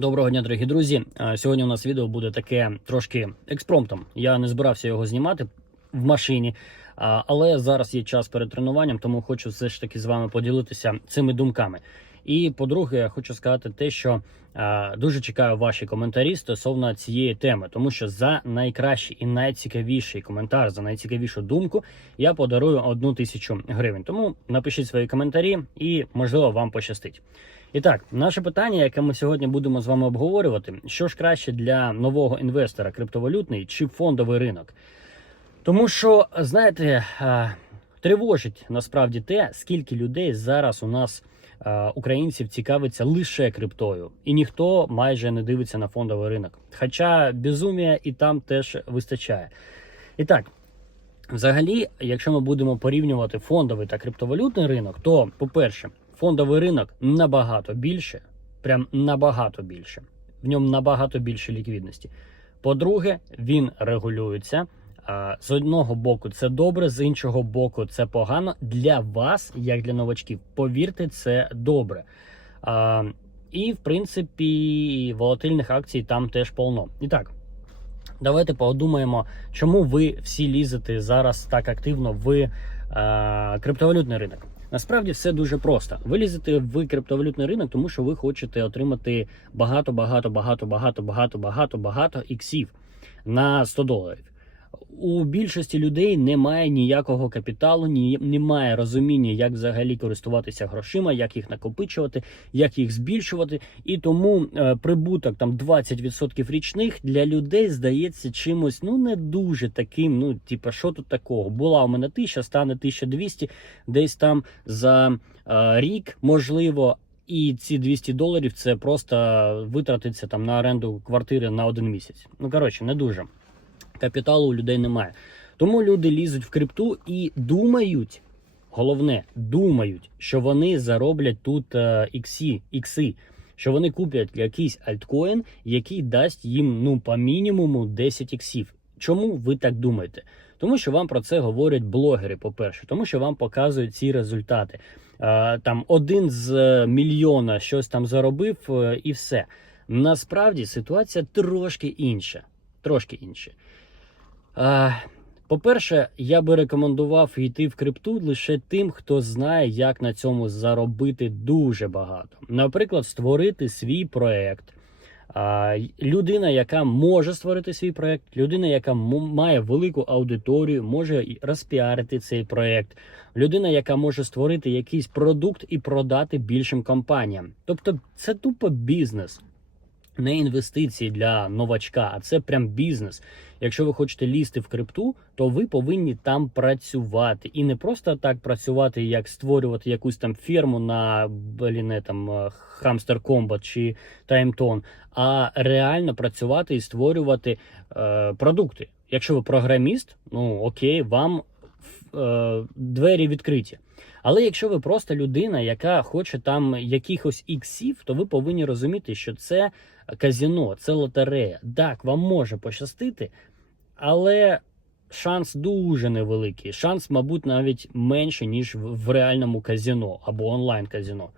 Доброго дня, дорогі друзі. Сьогодні у нас відео буде таке трошки експромтом. Я не збирався його знімати в машині, але зараз є час перед тренуванням, тому хочу все ж таки з вами поділитися цими думками. І по-друге, я хочу сказати те, що а, дуже чекаю ваші коментарі стосовно цієї теми, тому що за найкращий і найцікавіший коментар, за найцікавішу думку я подарую одну тисячу гривень. Тому напишіть свої коментарі, і можливо вам пощастить. І так, наше питання, яке ми сьогодні будемо з вами обговорювати, що ж краще для нового інвестора криптовалютний чи фондовий ринок? Тому що, знаєте, е, тривожить насправді те, скільки людей зараз у нас, е, українців, цікавиться лише криптою, і ніхто майже не дивиться на фондовий ринок. Хоча безумія і там теж вистачає. І так, Взагалі, якщо ми будемо порівнювати фондовий та криптовалютний ринок, то, по-перше, фондовий ринок набагато більше, прям набагато більше. В ньому набагато більше ліквідності. По-друге, він регулюється. А, З одного боку, це добре, з іншого боку, це погано. Для вас, як для новачків, повірте, це добре. А, І, в принципі, волатильних акцій там теж повно. І так, Давайте подумаємо, чому ви всі лізете зараз так активно в е, криптовалютний ринок. Насправді все дуже просто. Ви лізете в криптовалютний ринок, тому що ви хочете отримати багато, багато, багато, багато, багато, багато, багато іксів на 100 доларів. У більшості людей немає ніякого капіталу, ні, немає розуміння, як взагалі користуватися грошима, як їх накопичувати, як їх збільшувати. І тому е, прибуток там 20% річних для людей здається чимось ну не дуже таким. Ну, типа, що тут такого? Була у мене 1000, стане 1200, десь там за е, рік, можливо. І ці 200 доларів це просто витратиться там на оренду квартири на один місяць. Ну коротше, не дуже капіталу у людей немає. Тому люди лізуть в крипту і думають, головне, думають, що вони зароблять тут е, іксі, ікси, що вони куплять якийсь альткоін, який дасть їм ну по мінімуму 10 іксів. Чому ви так думаєте? Тому що вам про це говорять блогери, по-перше, тому що вам показують ці результати. Е, там один з е, мільйона щось там заробив, е, і все. Насправді ситуація трошки інша. Трошки інша. По-перше, я би рекомендував йти в крипту лише тим, хто знає, як на цьому заробити дуже багато. Наприклад, створити свій проект. Людина, яка може створити свій проект, людина, яка має велику аудиторію, може розпіарити цей проект, людина, яка може створити якийсь продукт і продати більшим компаніям. Тобто, це тупо бізнес, не інвестиції для новачка, а це прям бізнес. Якщо ви хочете лізти в крипту, то ви повинні там працювати і не просто так працювати, як створювати якусь там ферму на блін, е, там е, Hamster Combat чи TimeTone, а реально працювати і створювати е, продукти. Якщо ви програміст, ну окей, вам е, двері відкриті. Але якщо ви просто людина, яка хоче там якихось іксів, то ви повинні розуміти, що це казіно, це лотерея. Так, вам може пощастити, але шанс дуже невеликий. Шанс, мабуть, навіть менше, ніж в реальному казіно або онлайн-казіно.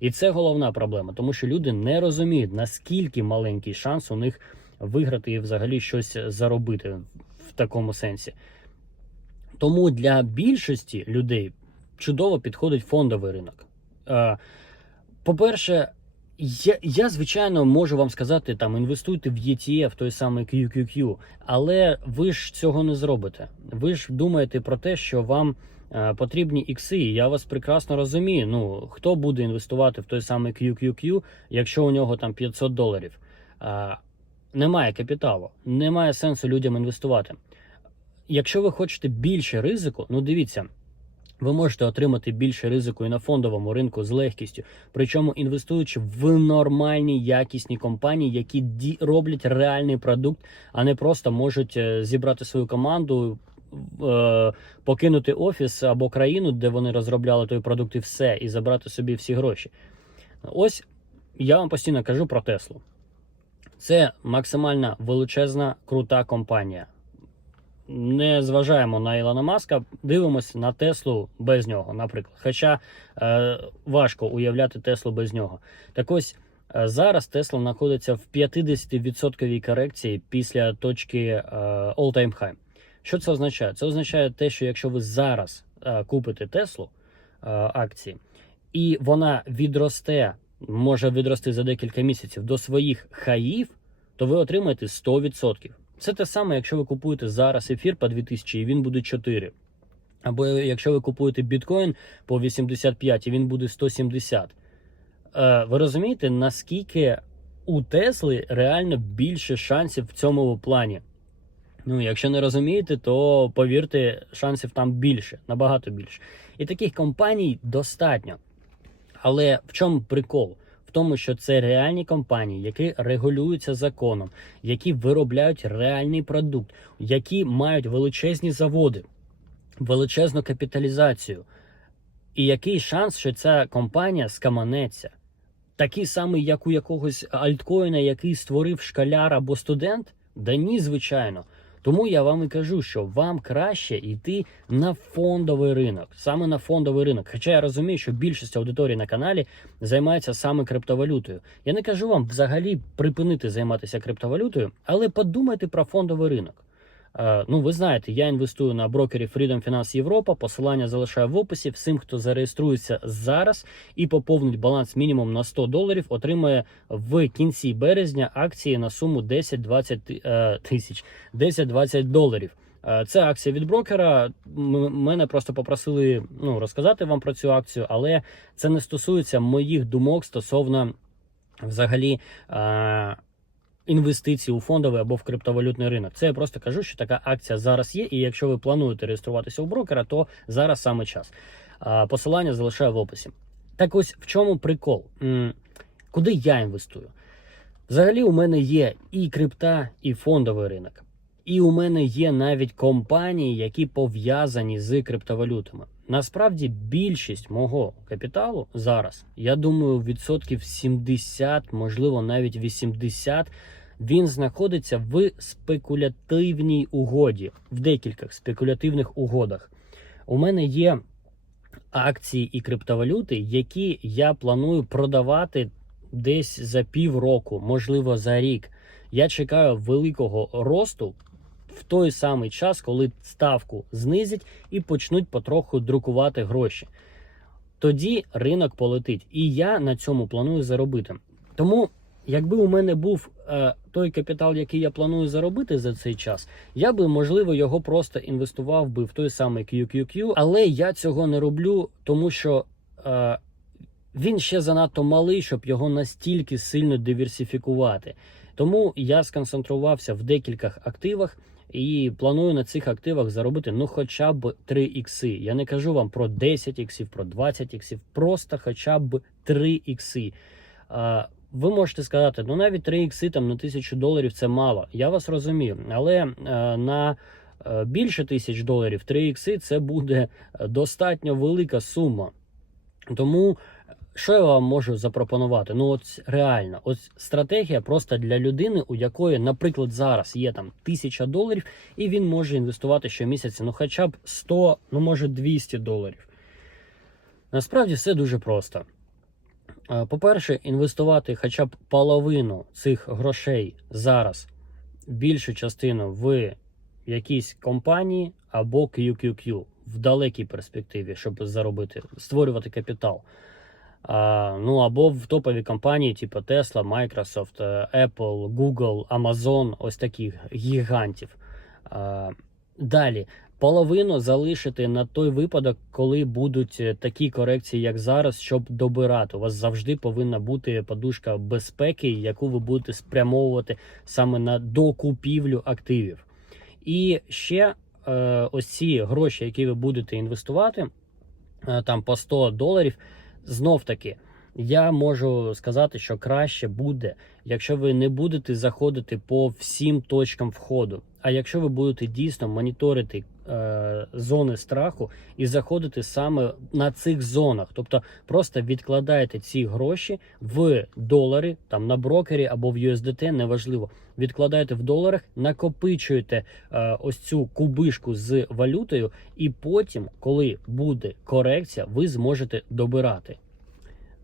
І це головна проблема, тому що люди не розуміють, наскільки маленький шанс у них виграти і взагалі щось заробити в такому сенсі. Тому для більшості людей чудово підходить фондовий ринок. Е, По-перше, я, я звичайно можу вам сказати, там інвестуйте в ETF, той самий QQQ, але ви ж цього не зробите. Ви ж думаєте про те, що вам е, потрібні ікси. Я вас прекрасно розумію. Ну хто буде інвестувати в той самий QQQ, якщо у нього там 500 доларів? Е, немає капіталу, немає сенсу людям інвестувати. Якщо ви хочете більше ризику, ну дивіться. Ви можете отримати більше ризику і на фондовому ринку з легкістю, причому інвестуючи в нормальні якісні компанії, які роблять реальний продукт, а не просто можуть е, зібрати свою команду, е, покинути офіс або країну, де вони розробляли той продукт, і все, і забрати собі всі гроші. Ось я вам постійно кажу про Теслу. Це максимально величезна, крута компанія не зважаємо на Ілона Маска, дивимося на Теслу без нього, наприклад. Хоча е, важко уявляти Теслу без нього. Так ось Е, Зараз Тесла знаходиться в 50% корекції після точки е, all-time high. Що це означає? Це означає те, що якщо ви зараз е, купите Теслу е, акції, і вона відросте, може відрости за декілька місяців до своїх хаїв, то ви отримаєте 100%. Це те саме, якщо ви купуєте зараз ефір по 2000 і він буде 4. Або якщо ви купуєте біткоін по 85 і він буде 170. Е, ви розумієте, наскільки у Тесли реально більше шансів в цьому плані? Ну, якщо не розумієте, то повірте, шансів там більше, набагато більше. І таких компаній достатньо. Але в чому прикол? В тому, що це реальні компанії, які регулюються законом, які виробляють реальний продукт, які мають величезні заводи, величезну капіталізацію. І який шанс, що ця компанія скаманеться? Такий самий, як у якогось альткоїна, який створив школяр або студент? Да ні, звичайно. Тому я вам і кажу, що вам краще йти на фондовий ринок, саме на фондовий ринок. Хоча я розумію, що більшість аудиторії на каналі займається саме криптовалютою. Я не кажу вам взагалі припинити займатися криптовалютою, але подумайте про фондовий ринок. Е, Ну, ви знаєте, я інвестую на брокері Freedom Finance Європа. Посилання залишаю в описі. Всім, хто зареєструється зараз і поповнить баланс мінімум на 100 доларів, отримає в кінці березня акції на суму 10-20 е, тисяч, 10-20 доларів. Е, Це акція від брокера. Мене просто попросили ну, розказати вам про цю акцію, але це не стосується моїх думок стосовно взагалі. Інвестицій у фондовий або в криптовалютний ринок. Це я просто кажу, що така акція зараз є. І якщо ви плануєте реєструватися у брокера, то зараз саме час. Посилання залишаю в описі. Так ось в чому прикол? Куди я інвестую? Взагалі, у мене є і крипта, і фондовий ринок. І у мене є навіть компанії, які пов'язані з криптовалютами. Насправді, більшість мого капіталу зараз, я думаю, відсотків 70, можливо, навіть 80, він знаходиться в спекулятивній угоді, в декількох спекулятивних угодах. У мене є акції і криптовалюти, які я планую продавати десь за півроку, можливо, за рік. Я чекаю великого росту в той самий час, коли ставку знизять і почнуть потроху друкувати гроші. Тоді ринок полетить. І я на цьому планую заробити. Тому, якби у мене був е, той капітал, який я планую заробити за цей час, я би, можливо, його просто інвестував би в той самий QQQ, але я цього не роблю, тому що. Е, він ще занадто малий, щоб його настільки сильно диверсифікувати. Тому я сконцентрувався в декількох активах і планую на цих активах заробити ну хоча б 3 ікси. Я не кажу вам про 10 іксів, про 20 іксів, просто хоча б 3 ікси. Ви можете сказати, ну навіть 3 ікси там на тисячу доларів це мало. Я вас розумію, але е, на е, більше тисяч доларів 3 ікси це буде е, достатньо велика сума. Тому що я вам можу запропонувати? Ну, от реально, ось стратегія просто для людини, у якої, наприклад, зараз є там тисяча доларів, і він може інвестувати щомісяця, ну хоча б 100, ну може 200 доларів. Насправді все дуже просто. Е, По-перше, інвестувати хоча б половину цих грошей зараз, більшу частину в якійсь компанії або QQQ в далекій перспективі, щоб заробити, створювати капітал. А, ну або в топові компанії, типу Tesla, Microsoft, е, Apple, Google, Amazon, ось таких гігантів. А, далі половину залишити на той випадок, коли будуть е, такі корекції, як зараз, щоб добирати. У вас завжди повинна бути подушка безпеки, яку ви будете спрямовувати саме на докупівлю активів. І ще е, ось ці гроші, які ви будете інвестувати, е, там по 100 доларів. Знов таки, я можу сказати, що краще буде, якщо ви не будете заходити по всім точкам входу. А якщо ви будете дійсно моніторити е, зони страху і заходити саме на цих зонах, тобто просто відкладаєте ці гроші в долари, там на брокері або в USDT, неважливо. Відкладаєте в доларах, накопичуєте е, ось цю кубишку з валютою, і потім, коли буде корекція, ви зможете добирати.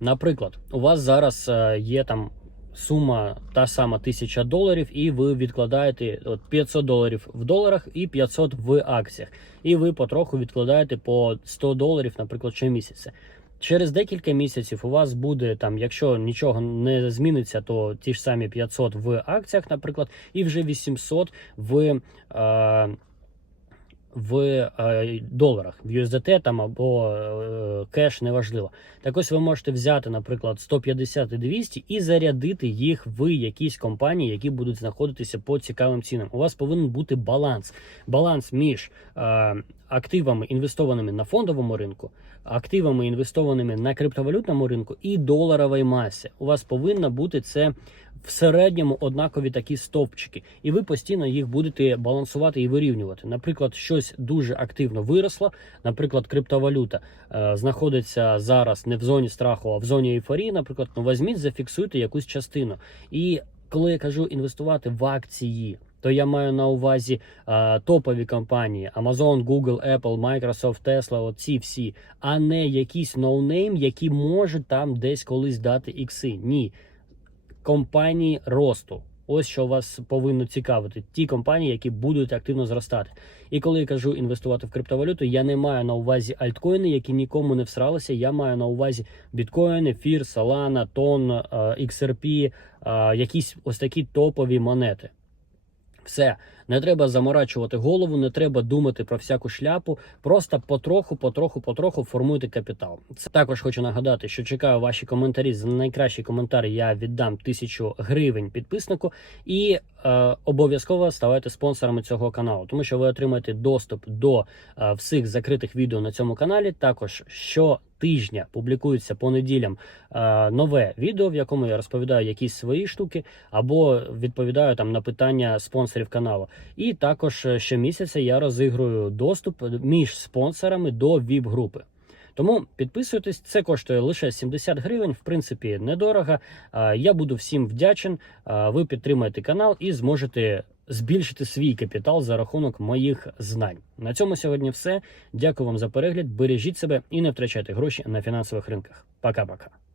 Наприклад, у вас зараз е, є там сума та сама 1000 доларів, і ви відкладаєте от 500 доларів в доларах і 500 в акціях. І ви потроху відкладаєте по 100 доларів, наприклад, щомісяця. Через декілька місяців у вас буде там, якщо нічого не зміниться, то ті ж самі 500 в акціях, наприклад, і вже 800 в. Е, в е, доларах, в USDT там або е, кеш, неважливо. Так ось ви можете взяти, наприклад, 150 і 200 і зарядити їх в якісь компанії, які будуть знаходитися по цікавим цінам. У вас повинен бути баланс. Баланс між е, активами, інвестованими на фондовому ринку, активами, інвестованими на криптовалютному ринку, і доларовій масі. У вас повинна бути це в середньому однакові такі стовпчики, і ви постійно їх будете балансувати і вирівнювати. Наприклад, щось дуже активно виросло. Наприклад, криптовалюта е, знаходиться зараз не в зоні страху, а в зоні ейфорії. Наприклад, ну візьміть, зафіксуйте якусь частину. І коли я кажу інвестувати в акції. То я маю на увазі е, топові компанії Amazon, Google, Apple, Microsoft, Tesla, оці всі, а не якісь ноунейм, які можуть там десь колись дати ікси. Ні, компанії росту. Ось що вас повинно цікавити. Ті компанії, які будуть активно зростати. І коли я кажу інвестувати в криптовалюту, я не маю на увазі альткоїни, які нікому не всралися. Я маю на увазі біткоїни, фір, Solana, Тон, е, XRP, е, якісь ось такі топові монети. Все, не треба заморачувати голову, не треба думати про всяку шляпу. Просто потроху, потроху, потроху формуйте капітал. Це також хочу нагадати, що чекаю ваші коментарі. За найкращий коментар я віддам тисячу гривень підписнику і е, обов'язково ставайте спонсорами цього каналу, тому що ви отримаєте доступ до е, всіх закритих відео на цьому каналі. Також що. Тижня публікується по неділям е, нове відео, в якому я розповідаю якісь свої штуки, або відповідаю там на питання спонсорів каналу. І також е, щомісяця я розігрую доступ між спонсорами до ВІП-групи. Тому підписуйтесь, це коштує лише 70 гривень. В принципі, недорого. Е, Я буду всім вдячен. Е, Ви підтримаєте канал і зможете збільшити свій капітал за рахунок моїх знань. На цьому сьогодні все. Дякую вам за перегляд. Бережіть себе і не втрачайте гроші на фінансових ринках. Пока-пока.